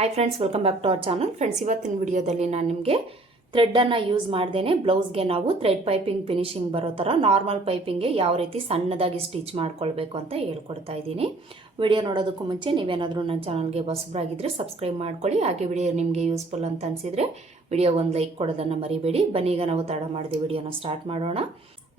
Hi friends, welcome back to our channel. Friends, ಇವತ್ತಿನ ವಿಡಿಯೋದಲ್ಲಿ ನಾನು ನಿಮಗೆ ಥ್ರೆಡ್ಡನ್ನು ಯೂಸ್ ಮಾಡ್ದೇನೆ ಬ್ಲೌಸ್ಗೆ ನಾವು ಥ್ರೆಡ್ ಪೈಪಿಂಗ್ ಫಿನಿಶಿಂಗ್ ಬರೋ ಥರ ನಾರ್ಮಲ್ ಪೈಪಿಂಗ್ಗೆ ಯಾವ ರೀತಿ ಸಣ್ಣದಾಗಿ ಸ್ಟಿಚ್ ಮಾಡ್ಕೊಳ್ಬೇಕು ಅಂತ ಹೇಳ್ಕೊಡ್ತಾ ಇದ್ದೀನಿ. ವಿಡಿಯೋ ನೋಡೋದಕ್ಕೂ ಮುಂಚೆ ನೀವೇನಾದರೂ ನನ್ನ ಚಾನಲ್ಗೆ ಹೊಸಬರಾಗಿದ್ದರೆ ಸಬ್ಸ್ಕ್ರೈಬ್ ಮಾಡ್ಕೊಳ್ಳಿ. ಹಾಗೆ ವಿಡಿಯೋ ನಿಮಗೆ ಯೂಸ್ಫುಲ್ ಅಂತ ಅನಿಸಿದರೆ ವಿಡಿಯೋಗೊಂದು ಲೈಕ್ ಕೊಡೋದನ್ನು ಮರಿಬೇಡಿ. ಬನ್ನಿ, ಈಗ ನಾವು ತಡ ಮಾಡಿದೆ ವಿಡಿಯೋನ ಸ್ಟಾರ್ಟ್ ಮಾಡೋಣ.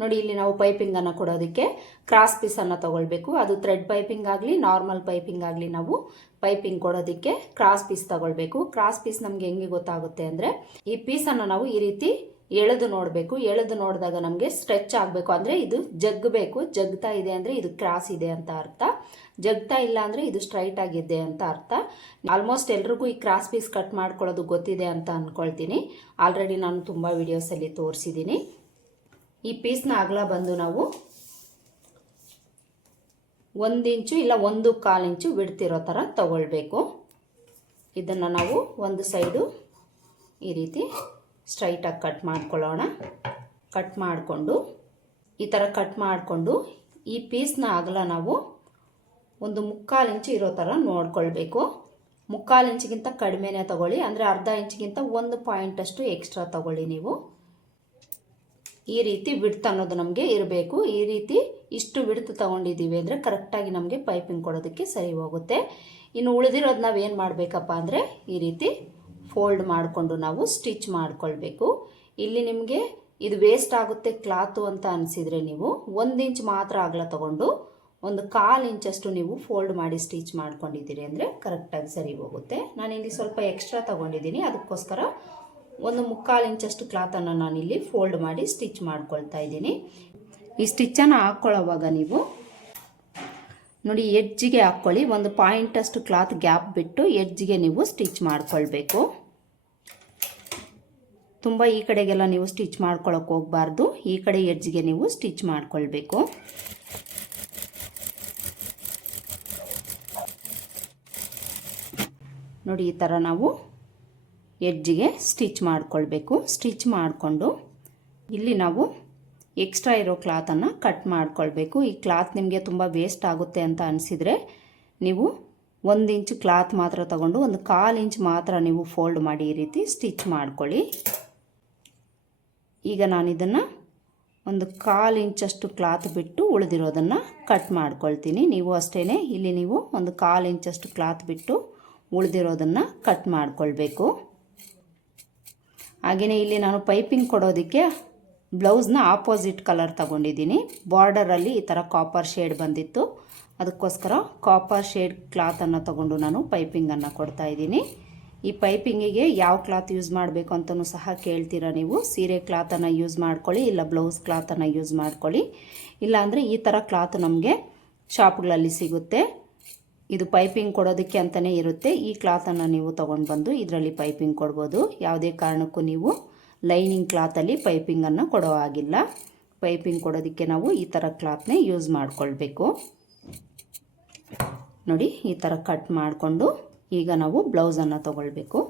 ನೋಡಿ, ಇಲ್ಲಿ ನಾವು ಪೈಪಿಂಗನ್ನು ಕೊಡೋದಕ್ಕೆ ಕ್ರಾಸ್ ಪೀಸನ್ನು ತೊಗೊಳ್ಬೇಕು. ಅದು ಥ್ರೆಡ್ ಪೈಪಿಂಗ್ ಆಗಲಿ ನಾರ್ಮಲ್ ಪೈಪಿಂಗ್ ಆಗಲಿ ನಾವು ಪೈಪಿಂಗ್ ಕೊಡೋದಕ್ಕೆ ಕ್ರಾಸ್ ಪೀಸ್ ತಗೊಳ್ಬೇಕು. ಕ್ರಾಸ್ ಪೀಸ್ ನಮಗೆ ಹೆಂಗೆ ಗೊತ್ತಾಗುತ್ತೆ ಅಂದರೆ, ಈ ಪೀಸನ್ನು ನಾವು ಈ ರೀತಿ ಎಳೆದು ನೋಡಬೇಕು. ಎಳೆದು ನೋಡಿದಾಗ ನಮಗೆ ಸ್ಟ್ರೆಚ್ ಆಗಬೇಕು. ಅಂದರೆ ಇದು ಜಗ್ಗಬೇಕು. ಜಗ್ತಾ ಇದೆ ಅಂದರೆ ಇದು ಕ್ರಾಸ್ ಇದೆ ಅಂತ ಅರ್ಥ. ಜಗ್ತಾ ಇಲ್ಲ ಅಂದರೆ ಇದು ಸ್ಟ್ರೈಟ್ ಆಗಿದೆ ಅಂತ ಅರ್ಥ. ಆಲ್ಮೋಸ್ಟ್ ಎಲ್ರಿಗೂ ಈ ಕ್ರಾಸ್ ಪೀಸ್ ಕಟ್ ಮಾಡ್ಕೊಳ್ಳೋದು ಗೊತ್ತಿದೆ ಅಂತ ಅಂದ್ಕೊಳ್ತೀನಿ. ಆಲ್ರೆಡಿ ನಾನು ತುಂಬ ವಿಡಿಯೋಸಲ್ಲಿ ತೋರಿಸಿದ್ದೀನಿ. ಈ ಪೀಸ್ನ ಅಗಲ ಬಂದು ನಾವು 1 ಇಂಚು ಇಲ್ಲ 1.25 ಇಂಚು ಬಿಡ್ತಿರೋ ಥರ ತಗೊಳ್ಬೇಕು. ಇದನ್ನು ನಾವು ಒಂದು ಸೈಡು ಈ ರೀತಿ ಸ್ಟ್ರೈಟಾಗಿ ಕಟ್ ಮಾಡ್ಕೊಳ್ಳೋಣ. ಕಟ್ ಮಾಡಿಕೊಂಡು ಈ ಥರ ಕಟ್ ಮಾಡಿಕೊಂಡು ಈ ಪೀಸ್ನ ಅಗಲ ನಾವು 1.25 ಇಂಚು ಇರೋ ಥರ ನೋಡ್ಕೊಳ್ಬೇಕು. 1/4 ಇಂಚಿಗಿಂತ ಕಡಿಮೆನೇ ತಗೊಳ್ಳಿ. ಅಂದರೆ ಅರ್ಧ ಇಂಚಿಗಿಂತ 1 ಪಾಯಿಂಟಷ್ಟು ಎಕ್ಸ್ಟ್ರಾ ತಗೊಳ್ಳಿ ನೀವು. ಈ ರೀತಿ ವಿಡ್ತ್ ಅನ್ನೋದು ನಮಗೆ ಇರಬೇಕು. ಈ ರೀತಿ ಇಷ್ಟು ವಿಡ್ತ್ ತೊಗೊಂಡಿದ್ದೀವಿ ಅಂದರೆ ಕರೆಕ್ಟಾಗಿ ನಮಗೆ ಪೈಪಿಂಗ್ ಕೊಡೋದಕ್ಕೆ ಸರಿ ಹೋಗುತ್ತೆ. ಇನ್ನು ಉಳಿದಿರೋದು ನಾವು ಏನು ಮಾಡಬೇಕಪ್ಪ ಅಂದರೆ ಈ ರೀತಿ ಫೋಲ್ಡ್ ಮಾಡಿಕೊಂಡು ನಾವು ಸ್ಟಿಚ್ ಮಾಡ್ಕೊಳ್ಬೇಕು. ಇಲ್ಲಿ ನಿಮಗೆ ಇದು ವೇಸ್ಟ್ ಆಗುತ್ತೆ ಕ್ಲಾತು ಅಂತ ಅನಿಸಿದರೆ ನೀವು 1 ಇಂಚ್ ಮಾತ್ರ ಅಗಲ ತೊಗೊಂಡು 1/4 ಇಂಚಷ್ಟು ನೀವು ಫೋಲ್ಡ್ ಮಾಡಿ ಸ್ಟಿಚ್ ಮಾಡ್ಕೊಂಡಿದ್ದೀರಿ ಅಂದರೆ ಕರೆಕ್ಟಾಗಿ ಸರಿ ಹೋಗುತ್ತೆ. ನಾನಿಲ್ಲಿ ಸ್ವಲ್ಪ ಎಕ್ಸ್ಟ್ರಾ ತೊಗೊಂಡಿದ್ದೀನಿ. ಅದಕ್ಕೋಸ್ಕರ 1/4 ಇಂಚಷ್ಟು ಕ್ಲಾತನ್ನು ನಾನಿಲ್ಲಿ ಫೋಲ್ಡ್ ಮಾಡಿ ಸ್ಟಿಚ್ ಮಾಡ್ಕೊಳ್ತಾ ಇದ್ದೀನಿ. ಈ ಸ್ಟಿಚ್ಚನ್ನು ಹಾಕ್ಕೊಳ್ಳೋವಾಗ ನೀವು ನೋಡಿ ಎಡ್ಜಿಗೆ ಹಾಕ್ಕೊಳ್ಳಿ. 1 ಪಾಯಿಂಟಷ್ಟು ಕ್ಲಾತ್ ಗ್ಯಾಪ್ ಬಿಟ್ಟು ಎಡ್ಜಿಗೆ ನೀವು ಸ್ಟಿಚ್ ಮಾಡ್ಕೊಳ್ಬೇಕು. ತುಂಬ ಈ ಕಡೆಗೆಲ್ಲ ನೀವು ಸ್ಟಿಚ್ ಮಾಡ್ಕೊಳ್ಳೋಕೆ ಹೋಗಬಾರ್ದು. ಈ ಕಡೆ ಎಡ್ಜಿಗೆ ನೀವು ಸ್ಟಿಚ್ ಮಾಡ್ಕೊಳ್ಬೇಕು. ನೋಡಿ, ಈ ಥರ ನಾವು ಎಡ್ಜಿಗೆ ಸ್ಟಿಚ್ ಮಾಡ್ಕೊಳ್ಬೇಕು. ಸ್ಟಿಚ್ ಮಾಡಿಕೊಂಡು ಇಲ್ಲಿ ನಾವು ಎಕ್ಸ್ಟ್ರಾ ಇರೋ ಕ್ಲಾತನ್ನು ಕಟ್ ಮಾಡ್ಕೊಳ್ಬೇಕು. ಈ ಕ್ಲಾತ್ ನಿಮಗೆ ತುಂಬ ವೇಸ್ಟ್ ಆಗುತ್ತೆ ಅಂತ ಅನಿಸಿದರೆ ನೀವು 1 ಇಂಚು ಕ್ಲಾತ್ ಮಾತ್ರ ತಗೊಂಡು 1/4 ಇಂಚ್ ಮಾತ್ರ ನೀವು ಫೋಲ್ಡ್ ಮಾಡಿ ಈ ರೀತಿ ಸ್ಟಿಚ್ ಮಾಡ್ಕೊಳ್ಳಿ. ಈಗ ನಾನು ಇದನ್ನು 1/4 ಇಂಚಷ್ಟು ಕ್ಲಾತ್ ಬಿಟ್ಟು ಉಳಿದಿರೋದನ್ನು ಕಟ್ ಮಾಡ್ಕೊಳ್ತೀನಿ. ನೀವು ಅಷ್ಟೇ, ಇಲ್ಲಿ ನೀವು 1/4 ಇಂಚಷ್ಟು ಕ್ಲಾತ್ ಬಿಟ್ಟು ಉಳಿದಿರೋದನ್ನು ಕಟ್ ಮಾಡ್ಕೊಳ್ಬೇಕು. ಹಾಗೆಯೇ ಇಲ್ಲಿ ನಾನು ಪೈಪಿಂಗ್ ಕೊಡೋದಕ್ಕೆ ಬ್ಲೌಸ್ನ ಆಪೋಸಿಟ್ ಕಲರ್ ತಗೊಂಡಿದ್ದೀನಿ. ಬಾರ್ಡರಲ್ಲಿ ಈ ಥರ ಕಾಪರ್ ಶೇಡ್ ಬಂದಿತ್ತು. ಅದಕ್ಕೋಸ್ಕರ ಕಾಪರ್ ಶೇಡ್ ಕ್ಲಾತನ್ನು ತಗೊಂಡು ನಾನು ಪೈಪಿಂಗನ್ನು ಕೊಡ್ತಾ ಇದ್ದೀನಿ. ಈ ಪೈಪಿಂಗಿಗೆ ಯಾವ ಕ್ಲಾತ್ ಯೂಸ್ ಮಾಡಬೇಕು ಅಂತಲೂ ಸಹ ಕೇಳ್ತೀರಾ ನೀವು. ಸೀರೆ ಕ್ಲಾತನ್ನು ಯೂಸ್ ಮಾಡ್ಕೊಳ್ಳಿ, ಇಲ್ಲ ಬ್ಲೌಸ್ ಕ್ಲಾತನ್ನು ಯೂಸ್ ಮಾಡ್ಕೊಳ್ಳಿ. ಇಲ್ಲಾಂದರೆ ಈ ಥರ ಕ್ಲಾತ್ ನಮಗೆ ಶಾಪ್ಗಳಲ್ಲಿ ಸಿಗುತ್ತೆ. ಇದು ಪೈಪಿಂಗ್ ಕೊಡೋದಕ್ಕೆ ಅಂತಲೇ ಇರುತ್ತೆ. ಈ ಕ್ಲಾತನ್ನು ನೀವು ತೊಗೊಂಡು ಬಂದು ಇದರಲ್ಲಿ ಪೈಪಿಂಗ್ ಕೊಡ್ಬೋದು. ಯಾವುದೇ ಕಾರಣಕ್ಕೂ ನೀವು ಲೈನಿಂಗ್ ಕ್ಲಾತಲ್ಲಿ ಪೈಪಿಂಗನ್ನು ಕೊಡೋ ಹಾಗಿಲ್ಲ. ಪೈಪಿಂಗ್ ಕೊಡೋದಕ್ಕೆ ನಾವು ಈ ಥರ ಕ್ಲಾತ್ನೇ ಯೂಸ್ ಮಾಡಿಕೊಳ್ಬೇಕು. ನೋಡಿ, ಈ ಥರ ಕಟ್ ಮಾಡಿಕೊಂಡು ಈಗ ನಾವು ಬ್ಲೌಸನ್ನು ತೊಗೊಳ್ಬೇಕು.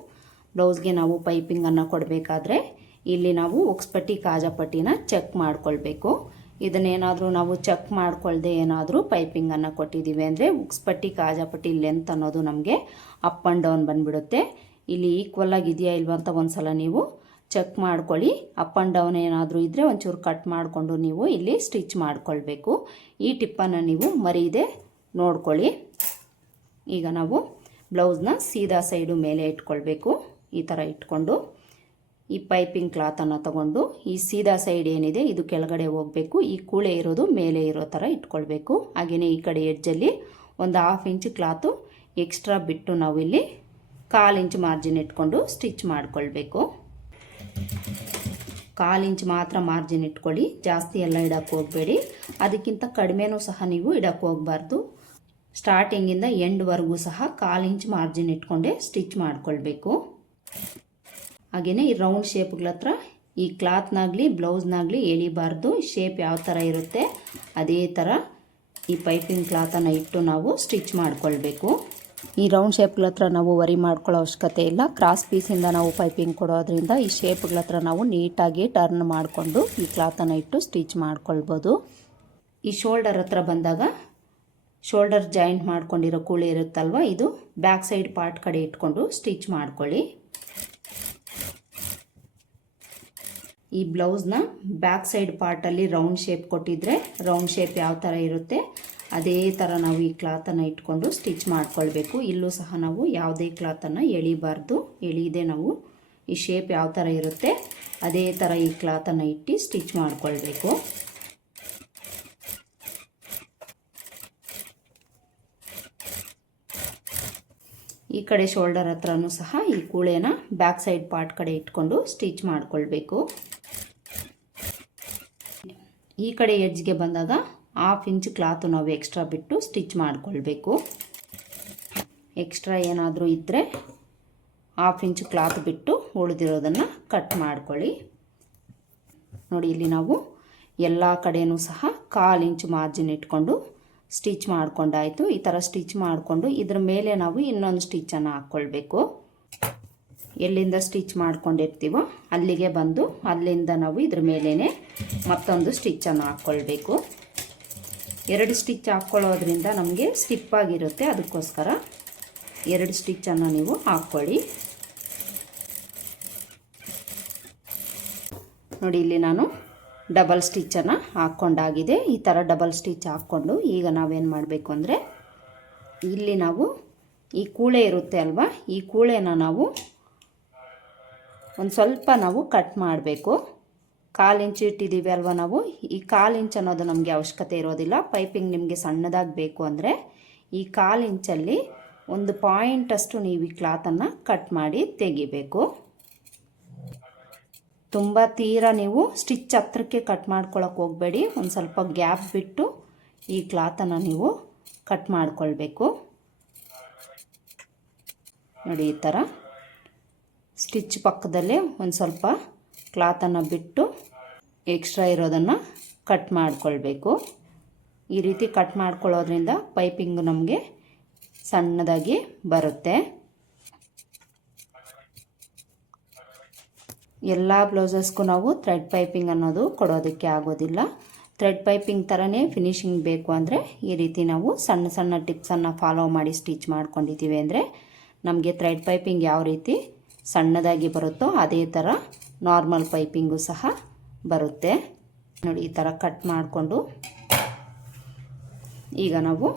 ಬ್ಲೌಸ್ಗೆ ನಾವು ಪೈಪಿಂಗನ್ನು ಕೊಡಬೇಕಾದ್ರೆ ಇಲ್ಲಿ ನಾವು ಉಕ್ಸ್ಪಟ್ಟಿ ಕಾಜಾಪಟ್ಟಿನ ಚೆಕ್ ಮಾಡ್ಕೊಳ್ಬೇಕು. ಇದನ್ನೇನಾದರೂ ನಾವು ಚೆಕ್ ಮಾಡ್ಕೊಳ್ದೆ ಏನಾದರೂ ಪೈಪಿಂಗನ್ನು ಕೊಟ್ಟಿದ್ದೀವಿ ಅಂದರೆ ಉಕ್ಸ್ಪಟ್ಟಿ ಕಾಜಾಪಟ್ಟಿ ಲೆಂತ್ ಅನ್ನೋದು ನಮಗೆ ಅಪ್ ಆ್ಯಂಡ್ ಡೌನ್ ಬಂದುಬಿಡುತ್ತೆ. ಇಲ್ಲಿ ಈಕ್ವಲ್ ಆಗಿದೆಯಾ ಇಲ್ವಾ ಅಂತ ಒಂದು ಸಲ ನೀವು ಚೆಕ್ ಮಾಡ್ಕೊಳ್ಳಿ. ಅಪ್ ಆ್ಯಂಡ್ ಡೌನ್ ಏನಾದರೂ ಇದ್ದರೆ ಒಂಚೂರು ಕಟ್ ಮಾಡಿಕೊಂಡು ನೀವು ಇಲ್ಲಿ ಸ್ಟಿಚ್ ಮಾಡ್ಕೊಳ್ಬೇಕು. ಈ ಟಿಪ್ಪನ್ನು ನೀವು ಮರೀದೆ ನೋಡ್ಕೊಳ್ಳಿ. ಈಗ ನಾವು ಬ್ಲೌಸ್ನ ಸೀದಾ ಸೈಡು ಮೇಲೆ ಇಟ್ಕೊಳ್ಬೇಕು. ಈ ಥರ ಇಟ್ಕೊಂಡು ಈ ಪೈಪಿಂಗ್ ಕ್ಲಾತನ್ನು ತಗೊಂಡು ಈ ಸೀದಾ ಸೈಡ್ ಏನಿದೆ ಇದು ಕೆಳಗಡೆ ಹೋಗಬೇಕು. ಈ ಕೂಳೆ ಇರೋದು ಮೇಲೆ ಇರೋ ಥರ ಇಟ್ಕೊಳ್ಬೇಕು. ಹಾಗೆಯೇ ಈ ಕಡೆ ಎಡ್ಜಲ್ಲಿ 1/2 ಇಂಚ್ ಕ್ಲಾತು ಎಕ್ಸ್ಟ್ರಾ ಬಿಟ್ಟು ನಾವು ಇಲ್ಲಿ 1/4 ಇಂಚ್ ಮಾರ್ಜಿನ್ ಇಟ್ಕೊಂಡು ಸ್ಟಿಚ್ ಮಾಡ್ಕೊಳ್ಬೇಕು. 1/4 ಇಂಚ್ ಮಾತ್ರ ಮಾರ್ಜಿನ್ ಇಟ್ಕೊಳ್ಳಿ. ಜಾಸ್ತಿ ಎಲ್ಲ ಇಡಕ್ಕೆ ಹೋಗಬೇಡಿ. ಅದಕ್ಕಿಂತ ಕಡಿಮೆನೂ ಸಹ ನೀವು ಇಡಕ್ಕೆ ಹೋಗಬಾರ್ದು. ಸ್ಟಾರ್ಟಿಂಗಿಂದ ಎಂಡ್ವರೆಗೂ ಸಹ 1/4 ಇಂಚ್ ಮಾರ್ಜಿನ್ ಇಟ್ಕೊಂಡೇ ಸ್ಟಿಚ್ ಮಾಡ್ಕೊಳ್ಬೇಕು. ಹಾಗೆಯೇ ಈ ರೌಂಡ್ ಶೇಪ್ಗಳ ಹತ್ರ ಈ ಕ್ಲಾತ್ನಾಗಲಿ ಬ್ಲೌಸ್ನಾಗಲಿ ಎಳಿಬಾರ್ದು. ಶೇಪ್ ಯಾವ ಥರ ಇರುತ್ತೆ ಅದೇ ಥರ ಈ ಪೈಪಿಂಗ್ ಕ್ಲಾತನ್ನು ಇಟ್ಟು ನಾವು ಸ್ಟಿಚ್ ಮಾಡ್ಕೊಳ್ಬೇಕು. ಈ ರೌಂಡ್ ಶೇಪ್ಗಳ ಹತ್ರ ನಾವು ವರಿ ಮಾಡ್ಕೊಳ್ಳೋ ಅವಶ್ಯಕತೆ ಇಲ್ಲ. ಕ್ರಾಸ್ ಪೀಸಿಂದ ನಾವು ಪೈಪಿಂಗ್ ಕೊಡೋದ್ರಿಂದ ಈ ಶೇಪ್ಗಳ ಹತ್ರ ನಾವು ನೀಟಾಗಿ ಟರ್ನ್ ಮಾಡಿಕೊಂಡು ಈ ಕ್ಲಾತನ್ನು ಇಟ್ಟು ಸ್ಟಿಚ್ ಮಾಡ್ಕೊಳ್ಬೋದು. ಈ ಶೋಲ್ಡರ್ ಹತ್ರ ಬಂದಾಗ ಶೋಲ್ಡರ್ ಜಾಯಿಂಟ್ ಮಾಡ್ಕೊಂಡಿರೋ ಕೂಳೆ ಇರುತ್ತಲ್ವ, ಇದು ಬ್ಯಾಕ್ ಸೈಡ್ ಪಾರ್ಟ್ ಕಡೆ ಇಟ್ಕೊಂಡು ಸ್ಟಿಚ್ ಮಾಡ್ಕೊಳ್ಳಿ. ಈ ಬ್ಲೌಸ್ನ ಬ್ಯಾಕ್ ಸೈಡ್ ಪಾರ್ಟಲ್ಲಿ ರೌಂಡ್ ಶೇಪ್ ಕೊಟ್ಟಿದ್ರೆ ರೌಂಡ್ ಶೇಪ್ ಯಾವ ಥರ ಇರುತ್ತೆ ಅದೇ ಥರ ನಾವು ಈ ಕ್ಲಾತನ್ನು ಇಟ್ಕೊಂಡು ಸ್ಟಿಚ್ ಮಾಡ್ಕೊಳ್ಬೇಕು. ಇಲ್ಲೂ ಸಹ ನಾವು ಯಾವುದೇ ಕ್ಲಾತನ್ನು ಎಳಿಬಾರ್ದು, ಎಳೀದೆ ನಾವು ಈ ಶೇಪ್ ಯಾವ ಥರ ಇರುತ್ತೆ ಅದೇ ಥರ ಈ ಕ್ಲಾತನ್ನು ಇಟ್ಟು ಸ್ಟಿಚ್ ಮಾಡ್ಕೊಳ್ಬೇಕು. ಈ ಕಡೆ ಶೋಲ್ಡರ್ ಹತ್ರನೂ ಸಹ ಈ ಕೂಳೆನ ಬ್ಯಾಕ್ ಸೈಡ್ ಪಾರ್ಟ್ ಕಡೆ ಇಟ್ಕೊಂಡು ಸ್ಟಿಚ್ ಮಾಡ್ಕೊಳ್ಬೇಕು. ಈ ಕಡೆ ಎಡ್ಜ್ಗೆ ಬಂದಾಗ 1/2 ಇಂಚ್ ಕ್ಲಾತು ನಾವು ಎಕ್ಸ್ಟ್ರಾ ಬಿಟ್ಟು ಸ್ಟಿಚ್ ಮಾಡ್ಕೊಳ್ಬೇಕು. ಎಕ್ಸ್ಟ್ರಾ ಏನಾದರೂ ಇದ್ದರೆ 1/2 ಇಂಚ್ ಕ್ಲಾತ್ ಬಿಟ್ಟು ಉಳಿದಿರೋದನ್ನು ಕಟ್ ಮಾಡ್ಕೊಳ್ಳಿ. ನೋಡಿ, ಇಲ್ಲಿ ನಾವು ಎಲ್ಲ ಕಡೆಯೂ ಸಹ 1/4 ಇಂಚ್ ಮಾರ್ಜಿನ್ ಇಟ್ಕೊಂಡು ಸ್ಟಿಚ್ ಮಾಡ್ಕೊಂಡಾಯಿತು. ಈ ಥರ ಸ್ಟಿಚ್ ಮಾಡಿಕೊಂಡು ಇದ್ರ ಮೇಲೆ ನಾವು ಇನ್ನೊಂದು ಸ್ಟಿಚ್ಚನ್ನು ಹಾಕ್ಕೊಳ್ಬೇಕು. ಎಲ್ಲಿಂದ ಸ್ಟಿಚ್ ಮಾಡ್ಕೊಂಡಿರ್ತೀವೋ ಅಲ್ಲಿಗೆ ಬಂದು ಅಲ್ಲಿಂದ ನಾವು ಇದ್ರ ಮೇಲೇ ಮತ್ತೊಂದು ಸ್ಟಿಚ್ಚನ್ನು ಹಾಕ್ಕೊಳ್ಬೇಕು. 2 ಸ್ಟಿಚ್ ಹಾಕ್ಕೊಳ್ಳೋದ್ರಿಂದ ನಮಗೆ ಸ್ಟಿಪ್ಪಾಗಿರುತ್ತೆ, ಅದಕ್ಕೋಸ್ಕರ 2 ಸ್ಟಿಚ್ಚನ್ನು ನೀವು ಹಾಕ್ಕೊಳ್ಳಿ. ನೋಡಿ, ಇಲ್ಲಿ ನಾನು ಡಬಲ್ ಸ್ಟಿಚ್ಚನ್ನು ಹಾಕ್ಕೊಂಡಾಗಿದೆ. ಈ ಥರ ಡಬಲ್ ಸ್ಟಿಚ್ ಹಾಕ್ಕೊಂಡು ಈಗ ನಾವೇನು ಮಾಡಬೇಕು ಅಂದರೆ, ಇಲ್ಲಿ ನಾವು ಈ ಕೂಳೆ ಇರುತ್ತೆ ಅಲ್ವಾ, ಈ ಕೂಳೆನ ನಾವು ಒಂದು ಸ್ವಲ್ಪ ನಾವು ಕಟ್ ಮಾಡಬೇಕು. 1/4 ಇಂಚ್ ಇಟ್ಟಿದ್ದೀವಿ ಅಲ್ವಾ ನಾವು, ಈ 1/4 ಇಂಚ್ ಅನ್ನೋದು ನಮಗೆ ಅವಶ್ಯಕತೆ ಇರೋದಿಲ್ಲ. ಪೈಪಿಂಗ್ ನಿಮಗೆ ಸಣ್ಣದಾಗಿ ಬೇಕು ಅಂದರೆ ಈ 1/4 ಇಂಚಲ್ಲಿ 1 ಪಾಯಿಂಟಷ್ಟು ನೀವು ಈ ಕ್ಲಾತನ್ನು ಕಟ್ ಮಾಡಿ ತೆಗಿಬೇಕು. ತುಂಬ ತೀರ ನೀವು ಸ್ಟಿಚ್ ಹತ್ರಕ್ಕೆ ಕಟ್ ಮಾಡ್ಕೊಳ್ಳೋಕೆ ಹೋಗಬೇಡಿ, ಒಂದು ಸ್ವಲ್ಪ ಗ್ಯಾಪ್ ಬಿಟ್ಟು ಈ ಕ್ಲಾತನ್ನು ನೀವು ಕಟ್ ಮಾಡ್ಕೊಳ್ಬೇಕು. ನೋಡಿ, ಈ ಥರ ಸ್ಟಿಚ್ ಪಕ್ಕದಲ್ಲೇ ಒಂದು ಸ್ವಲ್ಪ ಕ್ಲಾತನ್ನು ಬಿಟ್ಟು ಎಕ್ಸ್ಟ್ರಾ ಇರೋದನ್ನು ಕಟ್ ಮಾಡ್ಕೊಳ್ಬೇಕು. ಈ ರೀತಿ ಕಟ್ ಮಾಡ್ಕೊಳ್ಳೋದ್ರಿಂದ ಪೈಪಿಂಗ್ ನಮಗೆ ಸಣ್ಣದಾಗಿ ಬರುತ್ತೆ. ಎಲ್ಲ ಬ್ಲೌಸಸ್ಗೂ ನಾವು ಥ್ರೆಡ್ ಪೈಪಿಂಗ್ ಅನ್ನೋದು ಕೊಡೋದಕ್ಕೆ ಆಗೋದಿಲ್ಲ. ಥ್ರೆಡ್ ಪೈಪಿಂಗ್ ಥರನೇ ಫಿನಿಶಿಂಗ್ ಬೇಕು ಅಂದರೆ ಈ ರೀತಿ ನಾವು ಸಣ್ಣ ಸಣ್ಣ ಟಿಪ್ಸನ್ನು ಫಾಲೋ ಮಾಡಿ ಸ್ಟಿಚ್ ಮಾಡ್ಕೊಂಡಿದ್ದೀವಿ ಅಂದರೆ ನಮಗೆ ಥ್ರೆಡ್ ಪೈಪಿಂಗ್ ಯಾವ ರೀತಿ ಸಣ್ಣದಾಗಿ ಬರುತ್ತೋ ಅದೇ ಥರ ನಾರ್ಮಲ್ ಪೈಪಿಂಗು ಸಹ ಬರುತ್ತೆ. ನೋಡಿ, ಈ ಥರ ಕಟ್ ಮಾಡಿಕೊಂಡು ಈಗ ನಾವು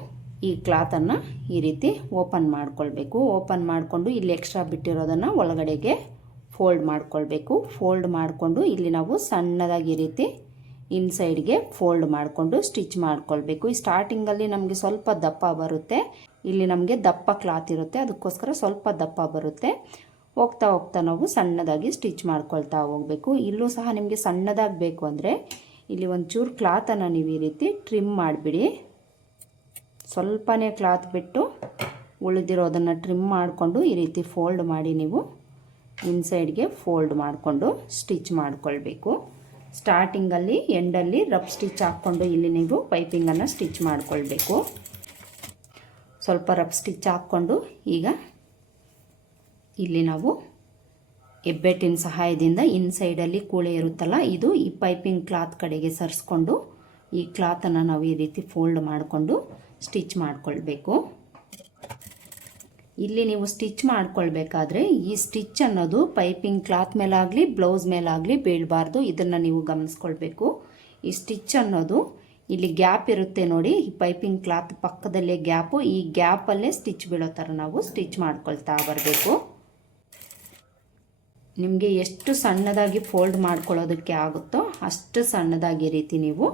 ಈ ಕ್ಲಾತನ್ನು ಈ ರೀತಿ ಓಪನ್ ಮಾಡ್ಕೊಳ್ಬೇಕು. ಓಪನ್ ಮಾಡಿಕೊಂಡು ಇಲ್ಲಿ ಎಕ್ಸ್ಟ್ರಾ ಬಿಟ್ಟಿರೋದನ್ನು ಒಳಗಡೆಗೆ ಫೋಲ್ಡ್ ಮಾಡ್ಕೊಳ್ಬೇಕು. ಫೋಲ್ಡ್ ಮಾಡಿಕೊಂಡು ಇಲ್ಲಿ ನಾವು ಸಣ್ಣದಾಗಿ ಈ ರೀತಿ ಇನ್ಸೈಡ್ಗೆ ಫೋಲ್ಡ್ ಮಾಡಿಕೊಂಡು ಸ್ಟಿಚ್ ಮಾಡ್ಕೊಳ್ಬೇಕು. ಈ ಸ್ಟಾರ್ಟಿಂಗಲ್ಲಿ ನಮಗೆ ಸ್ವಲ್ಪ ದಪ್ಪ ಬರುತ್ತೆ, ಇಲ್ಲಿ ನಮಗೆ ದಪ್ಪ ಕ್ಲಾತ್ ಇರುತ್ತೆ, ಅದಕ್ಕೋಸ್ಕರ ಸ್ವಲ್ಪ ದಪ್ಪ ಬರುತ್ತೆ. ಹೋಗ್ತಾ ಹೋಗ್ತಾ ನಾವು ಸಣ್ಣದಾಗಿ ಸ್ಟಿಚ್ ಮಾಡ್ಕೊಳ್ತಾ ಹೋಗಬೇಕು. ಇಲ್ಲೂ ಸಹ ನಿಮಗೆ ಸಣ್ಣದಾಗಿ ಬೇಕು ಅಂದರೆ ಇಲ್ಲಿ ಒಂಚೂರು ಕ್ಲಾತನ್ನು ನೀವು ಈ ರೀತಿ ಟ್ರಿಮ್ ಮಾಡಿಬಿಡಿ. ಸ್ವಲ್ಪನೇ ಕ್ಲಾತ್ ಬಿಟ್ಟು ಉಳಿದಿರೋದನ್ನು ಟ್ರಿಮ್ ಮಾಡಿಕೊಂಡು ಈ ರೀತಿ ಫೋಲ್ಡ್ ಮಾಡಿ ನೀವು ಇನ್ಸೈಡ್ಗೆ ಫೋಲ್ಡ್ ಮಾಡಿಕೊಂಡು ಸ್ಟಿಚ್ ಮಾಡ್ಕೊಳ್ಬೇಕು. ಸ್ಟಾರ್ಟಿಂಗಲ್ಲಿ ಎಂಡಲ್ಲಿ ರಫ್ ಸ್ಟಿಚ್ ಹಾಕ್ಕೊಂಡು ಇಲ್ಲಿ ನೀವು ಪೈಪಿಂಗನ್ನು ಸ್ಟಿಚ್ ಮಾಡ್ಕೊಳ್ಬೇಕು. ಸ್ವಲ್ಪ ರಫ್ ಸ್ಟಿಚ್ ಹಾಕ್ಕೊಂಡು ಈಗ ಇಲ್ಲಿ ನಾವು ಹೆಬ್ಬೆಟ್ಟಿನ ಸಹಾಯದಿಂದ ಇನ್ಸೈಡಲ್ಲಿ ಕೂಳೆ ಇರುತ್ತಲ್ಲ, ಇದು ಈ ಪೈಪಿಂಗ್ ಕ್ಲಾತ್ ಕಡೆಗೆ ಸರಿಸ್ಕೊಂಡು ಈ ಕ್ಲಾತನ್ನು ನಾವು ಈ ರೀತಿ ಫೋಲ್ಡ್ ಮಾಡಿಕೊಂಡು ಸ್ಟಿಚ್ ಮಾಡ್ಕೊಳ್ಬೇಕು. ಇಲ್ಲಿ ನೀವು ಸ್ಟಿಚ್ ಮಾಡ್ಕೊಳ್ಬೇಕಾದ್ರೆ ಈ ಸ್ಟಿಚ್ ಅನ್ನೋದು ಪೈಪಿಂಗ್ ಕ್ಲಾತ್ ಮೇಲಾಗಲಿ ಬ್ಲೌಸ್ ಮೇಲಾಗಲಿ ಬೀಳಬಾರ್ದು, ಇದನ್ನು ನೀವು ಗಮನಿಸ್ಕೊಳ್ಬೇಕು. ಈ ಸ್ಟಿಚ್ ಅನ್ನೋದು ಇಲ್ಲಿ ಗ್ಯಾಪ್ ಇರುತ್ತೆ ನೋಡಿ, ಈ ಪೈಪಿಂಗ್ ಕ್ಲಾತ್ ಪಕ್ಕದಲ್ಲೇ ಗ್ಯಾಪು, ಈ ಗ್ಯಾಪಲ್ಲೇ ಸ್ಟಿಚ್ ಬೀಳೋ ಥರ ನಾವು ಸ್ಟಿಚ್ ಮಾಡ್ಕೊಳ್ತಾ ಬರಬೇಕು. ನಿಮಗೆ ಎಷ್ಟು ಸಣ್ಣದಾಗಿ ಫೋಲ್ಡ್ ಮಾಡ್ಕೊಳ್ಳೋದಕ್ಕೆ ಆಗುತ್ತೋ ಅಷ್ಟು ಸಣ್ಣದಾಗಿ ರೀತಿ ನೀವು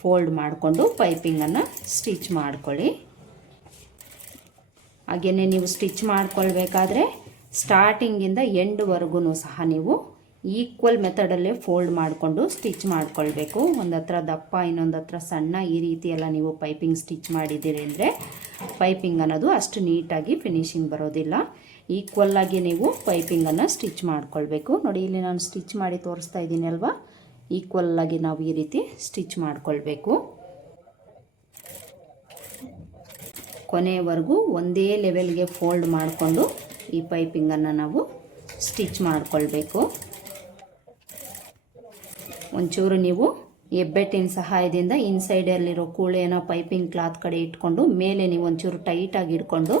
ಫೋಲ್ಡ್ ಮಾಡಿಕೊಂಡು ಪೈಪಿಂಗನ್ನು ಸ್ಟಿಚ್ ಮಾಡ್ಕೊಳ್ಳಿ. ಹಾಗೆಯೇ ನೀವು ಸ್ಟಿಚ್ ಮಾಡ್ಕೊಳ್ಬೇಕಾದ್ರೆ ಸ್ಟಾರ್ಟಿಂಗಿಂದ ಎಂಡ್ವರೆಗೂ ಸಹ ನೀವು ಈಕ್ವಲ್ ಮೆಥಡಲ್ಲೇ ಫೋಲ್ಡ್ ಮಾಡಿಕೊಂಡು ಸ್ಟಿಚ್ ಮಾಡ್ಕೊಳ್ಬೇಕು. ಒಂದು ಹತ್ರ ದಪ್ಪ ಇನ್ನೊಂದು ಹತ್ರ ಸಣ್ಣ ಈ ರೀತಿ ಎಲ್ಲ ನೀವು ಪೈಪಿಂಗ್ ಸ್ಟಿಚ್ ಮಾಡಿದ್ದೀರಿ ಅಂದರೆ ಪೈಪಿಂಗ್ ಅನ್ನೋದು ಅಷ್ಟು ನೀಟಾಗಿ ಫಿನಿಶಿಂಗ್ ಬರೋದಿಲ್ಲ. ಈಕ್ವಲ್ಲಾಗಿ ನೀವು ಪೈಪಿಂಗನ್ನು ಸ್ಟಿಚ್ ಮಾಡ್ಕೊಳ್ಬೇಕು. ನೋಡಿ, ಇಲ್ಲಿ ನಾನು ಸ್ಟಿಚ್ ಮಾಡಿ ತೋರಿಸ್ತಾ ಇದ್ದೀನಿ ಅಲ್ವಾ, ಈಕ್ವಲ್ಲಾಗಿ ನಾವು ಈ ರೀತಿ ಸ್ಟಿಚ್ ಮಾಡ್ಕೊಳ್ಬೇಕು. ಕೊನೆಯವರೆಗೂ ಒಂದೇ ಲೆವೆಲ್ಗೆ ಫೋಲ್ಡ್ ಮಾಡಿಕೊಂಡು ಈ ಪೈಪಿಂಗನ್ನು ನಾವು ಸ್ಟಿಚ್ ಮಾಡಿಕೊಳ್ಬೇಕು. ಒಂಚೂರು ನೀವು ಹೆಬ್ಬೆಟ್ಟಿನ ಸಹಾಯದಿಂದ ಇನ್ಸೈಡಲ್ಲಿರೋ ಕೂಳೆನ ಪೈಪಿಂಗ್ ಕ್ಲಾತ್ ಕಡೆ ಇಟ್ಕೊಂಡು ಮೇಲೆ ನೀವು ಒಂಚೂರು ಟೈಟಾಗಿ ಹಿಡ್ಕೊಂಡು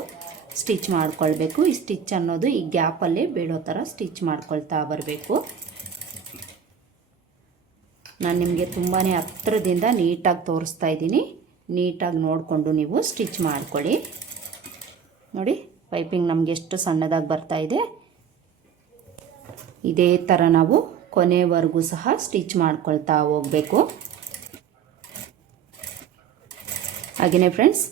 ಸ್ಟಿಚ್ ಮಾಡ್ಕೊಳ್ಬೇಕು. ಈ ಸ್ಟಿಚ್ ಅನ್ನೋದು ಈ ಗ್ಯಾಪಲ್ಲೇ ಬೀಳೋ ಥರ ಸ್ಟಿಚ್ ಮಾಡ್ಕೊಳ್ತಾ ಬರಬೇಕು. ನಾನು ನಿಮಗೆ ತುಂಬಾ ಹತ್ತಿರದಿಂದ ನೀಟಾಗಿ ತೋರಿಸ್ತಾ ಇದ್ದೀನಿ. ನೀಟಾಗಿ ನೋಡಿಕೊಂಡು ನೀವು ಸ್ಟಿಚ್ ಮಾಡ್ಕೊಳ್ಳಿ. ನೋಡಿ ಪೈಪಿಂಗ್ ನಮಗೆ ಎಷ್ಟು ಸಣ್ಣದಾಗಿ ಬರ್ತಾ ಇದೆ. ಇದೇ ಥರ ನಾವು ಕೊನೆವರೆಗೂ ಸಹ ಸ್ಟಿಚ್ ಮಾಡ್ಕೊಳ್ತಾ ಹೋಗಬೇಕು. ಹಾಗೆಯೇ ಫ್ರೆಂಡ್ಸ್,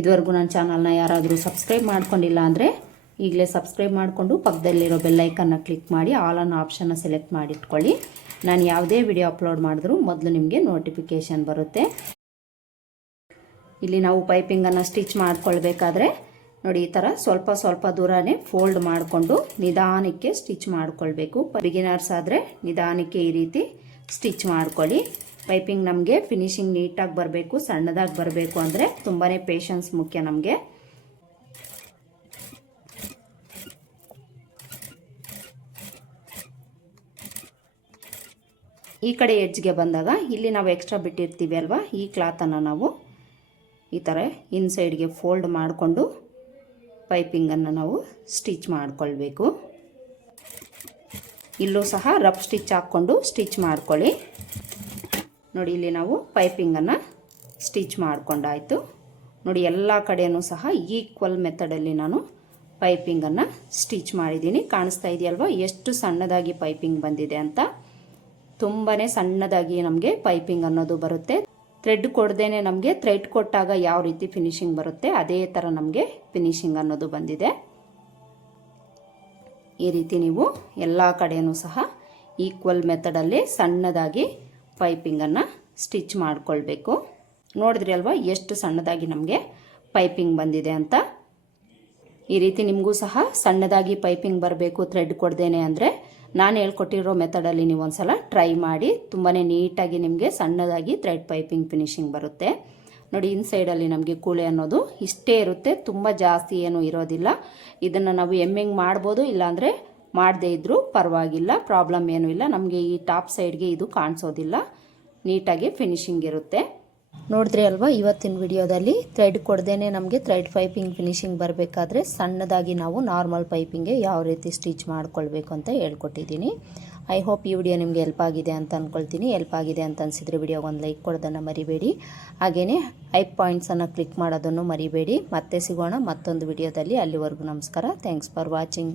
ಇದುವರೆಗೂ ನನ್ನ ಚಾನಲ್ನ ಯಾರಾದರೂ ಸಬ್ಸ್ಕ್ರೈಬ್ ಮಾಡ್ಕೊಂಡಿಲ್ಲ ಅಂದರೆ ಈಗಲೇ ಸಬ್ಸ್ಕ್ರೈಬ್ ಮಾಡಿಕೊಂಡು ಪಕ್ಕದಲ್ಲಿರೋ ಬೆಲ್ಲೈಕನ್ನ ಕ್ಲಿಕ್ ಮಾಡಿ ಆಲ್ ಅನ್ನೋ ಆಪ್ಷನ್ನ ಸೆಲೆಕ್ಟ್ ಮಾಡಿಟ್ಕೊಳ್ಳಿ. ನಾನು ಯಾವುದೇ ವಿಡಿಯೋ ಅಪ್ಲೋಡ್ ಮಾಡಿದ್ರೂ ಮೊದಲು ನಿಮಗೆ ನೋಟಿಫಿಕೇಷನ್ ಬರುತ್ತೆ. ಇಲ್ಲಿ ನಾವು ಪೈಪಿಂಗನ್ನು ಸ್ಟಿಚ್ ಮಾಡ್ಕೊಳ್ಬೇಕಾದ್ರೆ ನೋಡಿ ಈ ಥರ ಸ್ವಲ್ಪ ಸ್ವಲ್ಪ ದೂರನೇ ಫೋಲ್ಡ್ ಮಾಡಿಕೊಂಡು ನಿಧಾನಕ್ಕೆ ಸ್ಟಿಚ್ ಮಾಡ್ಕೊಳ್ಬೇಕು. ಬಿಗಿನರ್ಸ್ ಆದರೆ ನಿಧಾನಕ್ಕೆ ಈ ರೀತಿ ಸ್ಟಿಚ್ ಮಾಡ್ಕೊಳ್ಳಿ. ಪೈಪಿಂಗ್ ನಮಗೆ ಫಿನಿಶಿಂಗ್ ನೀಟಾಗಿ ಬರಬೇಕು, ಸಣ್ಣದಾಗಿ ಬರಬೇಕು ಅಂದರೆ ತುಂಬಾ ಪೇಷನ್ಸ್ ಮುಖ್ಯ ನಮಗೆ. ಈ ಕಡೆ ಎಡ್ಜ್ಗೆ ಬಂದಾಗ ಇಲ್ಲಿ ನಾವು ಎಕ್ಸ್ಟ್ರಾ ಬಿಟ್ಟಿರ್ತೀವಿ ಅಲ್ವಾ, ಈ ಕ್ಲಾತನ್ನು ನಾವು ಈ ಥರ ಇನ್ಸೈಡ್ಗೆ ಫೋಲ್ಡ್ ಮಾಡಿಕೊಂಡು ಪೈಪಿಂಗನ್ನು ನಾವು ಸ್ಟಿಚ್ ಮಾಡಿಕೊಳ್ಬೇಕು. ಇಲ್ಲೂ ಸಹ ರಫ್ ಸ್ಟಿಚ್ ಹಾಕ್ಕೊಂಡು ಸ್ಟಿಚ್ ಮಾಡ್ಕೊಳ್ಳಿ. ನೋಡಿ ಇಲ್ಲಿ ನಾವು ಪೈಪಿಂಗನ್ನು ಸ್ಟಿಚ್ ಮಾಡ್ಕೊಂಡಾಯಿತು. ನೋಡಿ ಎಲ್ಲ ಕಡೆಯೂ ಸಹ ಈಕ್ವಲ್ ಮೆಥಡಲ್ಲಿ ನಾನು ಪೈಪಿಂಗನ್ನು ಸ್ಟಿಚ್ ಮಾಡಿದ್ದೀನಿ. ಕಾಣಿಸ್ತಾ ಇದೆಯಲ್ವಾ ಎಷ್ಟು ಸಣ್ಣದಾಗಿ ಪೈಪಿಂಗ್ ಬಂದಿದೆ ಅಂತ. ತುಂಬಾ ಸಣ್ಣದಾಗಿ ನಮಗೆ ಪೈಪಿಂಗ್ ಅನ್ನೋದು ಬರುತ್ತೆ. ಥ್ರೆಡ್ ಕೊಡ್ದೇನೆ ನಮಗೆ ಥ್ರೆಡ್ ಕೊಟ್ಟಾಗ ಯಾವ ರೀತಿ ಫಿನಿಶಿಂಗ್ ಬರುತ್ತೆ ಅದೇ ಥರ ನಮಗೆ ಫಿನಿಶಿಂಗ್ ಅನ್ನೋದು ಬಂದಿದೆ. ಈ ರೀತಿ ನೀವು ಎಲ್ಲ ಕಡೆಯೂ ಸಹ ಈಕ್ವಲ್ ಮೆಥಡಲ್ಲಿ ಸಣ್ಣದಾಗಿ ಪೈಪಿಂಗನ್ನು ಸ್ಟಿಚ್ ಮಾಡಿಕೊಳ್ಬೇಕು. ನೋಡಿದ್ರಿ ಅಲ್ವಾ ಎಷ್ಟು ಸಣ್ಣದಾಗಿ ನಮಗೆ ಪೈಪಿಂಗ್ ಬಂದಿದೆ ಅಂತ. ಈ ರೀತಿ ನಿಮಗೂ ಸಹ ಸಣ್ಣದಾಗಿ ಪೈಪಿಂಗ್ ಬರಬೇಕು ಥ್ರೆಡ್ ಕೊಡ್ದೇನೆ ಅಂದರೆ ನಾನು ಹೇಳ್ಕೊಟ್ಟಿರೋ ಮೆಥಡಲ್ಲಿ ನೀವು ಒಂದ್ಸಲ ಟ್ರೈ ಮಾಡಿ. ತುಂಬಾ ನೀಟಾಗಿ ನಿಮಗೆ ಸಣ್ಣದಾಗಿ ಥ್ರೆಡ್ ಪೈಪಿಂಗ್ ಫಿನಿಶಿಂಗ್ ಬರುತ್ತೆ. ನೋಡಿ ಇನ್ಸೈಡಲ್ಲಿ ನಮಗೆ ಕೂಳೆ ಅನ್ನೋದು ಇಷ್ಟೇ ಇರುತ್ತೆ, ತುಂಬ ಜಾಸ್ತಿ ಏನೂ ಇರೋದಿಲ್ಲ. ಇದನ್ನು ನಾವು ಎಮ್ಮಿಂಗ್ ಮಾಡ್ಬೋದು, ಇಲ್ಲಾಂದರೆ ಮಾಡದೇ ಇದ್ದರೂ ಪರವಾಗಿಲ್ಲ, ಪ್ರಾಬ್ಲಮ್ ಏನೂ ಇಲ್ಲ. ನಮಗೆ ಈ ಟಾಪ್ ಸೈಡ್ಗೆ ಇದು ಕಾಣಿಸೋದಿಲ್ಲ, ನೀಟಾಗಿ ಫಿನಿಶಿಂಗ್ ಇರುತ್ತೆ. ನೋಡಿದ್ರಿ ಅಲ್ವಾ ಇವತ್ತಿನ ವಿಡಿಯೋದಲ್ಲಿ ಥ್ರೆಡ್ ಕೊಡ್ದೇನೆ ನಮಗೆ ಥ್ರೆಡ್ ಪೈಪಿಂಗ್ ಫಿನಿಶಿಂಗ್ ಬರಬೇಕಾದ್ರೆ ಸಣ್ಣದಾಗಿ ನಾವು ನಾರ್ಮಲ್ ಪೈಪಿಂಗ್ಗೆ ಯಾವ ರೀತಿ ಸ್ಟಿಚ್ ಮಾಡ್ಕೊಳ್ಬೇಕು ಅಂತ ಹೇಳ್ಕೊಟ್ಟಿದ್ದೀನಿ. ಐ ಹೋಪ್ ಈ ವಿಡಿಯೋ ನಿಮಗೆ ಹೆಲ್ಪ್ ಆಗಿದೆ ಅಂತ ಅಂದ್ಕೊಳ್ತೀನಿ. ಹೆಲ್ಪ್ ಆಗಿದೆ ಅಂತ ಅನಿಸಿದರೆ ವಿಡಿಯೋಗೆ ಒಂದು ಲೈಕ್ ಕೊಡೋದನ್ನು ಮರಿಬೇಡಿ. ಹಾಗೆಯೇ 5 ಪಾಯಿಂಟ್ಸನ್ನು ಕ್ಲಿಕ್ ಮಾಡೋದನ್ನು ಮರಿಬೇಡಿ. ಮತ್ತೆ ಸಿಗೋಣ ಮತ್ತೊಂದು ವಿಡಿಯೋದಲ್ಲಿ. ಅಲ್ಲಿವರೆಗೂ ನಮಸ್ಕಾರ. Thanks for watching.